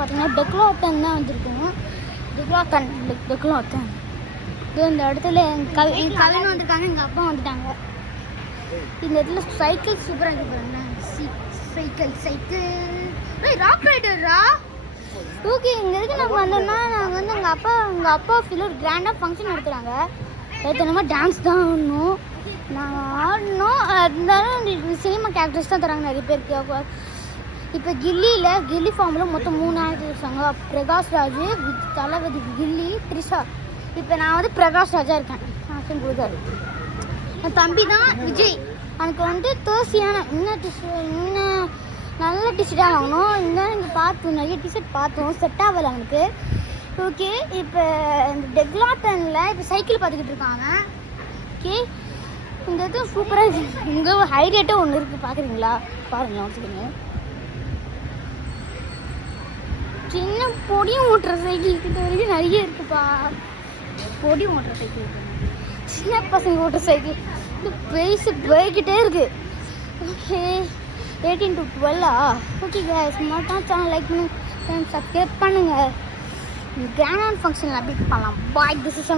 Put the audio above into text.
வந்திருக்குன்னு பார்த்தீங்கன்னா டெக்லாட்டன் தான் வந்திருக்கும். டெக்லாட்டன் இது இந்த இடத்துல எங்கள் கவின் வந்திருக்காங்க, எங்கள் அப்பா வந்துட்டாங்க. இந்த இடத்துல சைக்கிள் சூப்பராக இருக்கு பாருங்க. Cycle rock ரைடரா. ஓகே, இங்கே எதுக்கு நாங்கள் வந்தோம்னா நாங்கள் வந்து எங்கள் அப்பா ஃபீல் ஒரு கிராண்டாக ஃபங்க்ஷன் நடத்துகிறாங்க. ஏற்கனவே டான்ஸ் தான் ஆடணும், நாங்கள் ஆடணும். இருந்தாலும் சினிமா கேரக்டர்ஸ் தான் தராங்க நிறைய பேருக்கு. இப்போ கில்லி ஃபார்மில் மொத்தம் 3 ஆக்டர் இருக்காங்க. பிரகாஷ்ராஜ், தளபதி கில்லி, த்ரிஷா. இப்போ நான் வந்து பிரகாஷ்ராஜாக இருக்கேன். ஆக்ஷன் கொடுத்தாரு. என் தம்பி தான் விஜய். எனக்கு வந்து தேர்சியான இன்னும் நல்ல டிஷர்ட்டாக வாங்கணும். இன்னும் இங்கே பார்த்தோம், நிறைய டிஷர்ட் பார்த்தோம், செட் ஆகலை எனக்கு. ஓகே, இப்போ இந்த டெக்லாட்டனில் இப்போ சைக்கிள் பார்த்துக்கிட்டு இருக்காங்க. ஓகே, இந்த இது சூப்பராக இருக்குது. இங்கே ஹைலைட்டாக ஒன்று இருக்குது, பார்க்குறீங்களா? பாருங்களா, வச்சுக்கோங்க. சின்ன பொடியும் ஓட்டுற சைக்கிள் கிட்ட வரைக்கும் நிறைய இருக்குப்பா. பொடியும் ஓட்டுற சைக்கிள், சின்ன பசங்க ஓட்டுற சைக்கிள், இந்த ப்ரைஸு போய்கிட்டே இருக்கு. Okay, 18 to 12. ஓகே கேஸ், மறக்காம சேனல் லைக் பண்ணி சப்ஸ்கிரைப் பண்ணுங்கள். கிராண்ட் ஃபங்க்ஷனில் அப்டேட் பண்ணலாம். பாய், திஸ் இஸ்